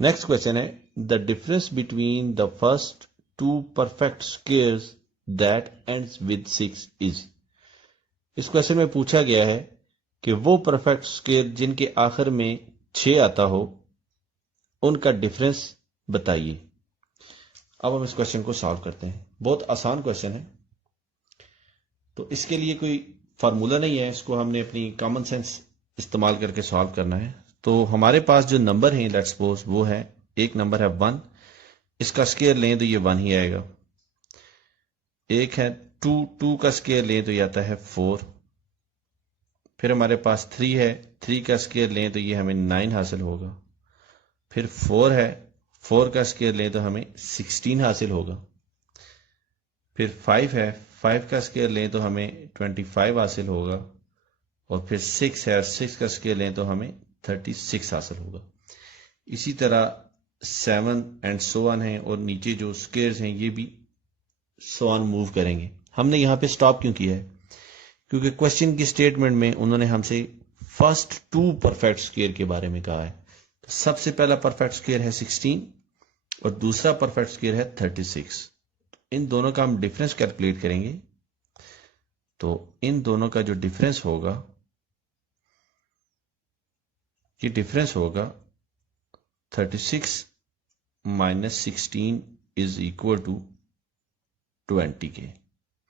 Next question ہے the difference between the first two perfect squares that ends with 6 is. اس question میں پوچھا گیا ہے کہ وہ پرفیکٹ اسکوئر جن کے آخر میں 6 آتا ہو ان کا ڈفرنس بتائیے. اب ہم اس کوشچن کو سالو کرتے ہیں. بہت آسان کوشچن ہے. تو اس کے لیے کوئی فارمولا نہیں ہے, اس کو ہم نے اپنی کامن سینس استعمال کر کے سالو کرنا ہے. تو ہمارے پاس جو نمبر ہیں لیٹس سپوز وہ ہے, ایک نمبر ہے 1, اس کا اسکوئر لیں تو یہ 1 ہی آئے گا. ایک ہے 2 کا اسکوئر لیں تو یہ آتا ہے 4. پھر ہمارے پاس 3 ہے, 3 کا اسکوئر لیں تو یہ ہمیں 9 حاصل ہوگا. پھر 4 ہے, 4 کا اسکوئر لیں تو ہمیں 16 حاصل ہوگا. پھر 5 ہے, 5 کا اسکوئر لیں تو ہمیں 25 حاصل ہوگا. اور پھر 6 ہے, 6 کا اسکوئر لیں تو ہمیں 36 حاصل ہوگا. اسی طرح 7 اینڈ سو آن ہیں, اور نیچے جو اسکوئرز ہیں یہ بھی سو آن موو کریں گے. ہم نے یہاں پہ سٹاپ کیوں کیا ہے؟ کیونکہ کوشچن کی سٹیٹمنٹ میں انہوں نے ہم سے فرسٹ 2 پرفیکٹ اسکوئر کے بارے میں کہا ہے. سب سے پہلا پرفیکٹ اسکوئر ہے 16 اور دوسرا پرفیکٹ اسکوئر ہے 36. ان دونوں کا ہم ڈفرنس کیلکولیٹ کریں گے. تو ان دونوں کا جو ڈفرنس ہوگا, یہ ڈفرنس ہوگا 36 مائنس 16 از اکول ٹو 20 کے.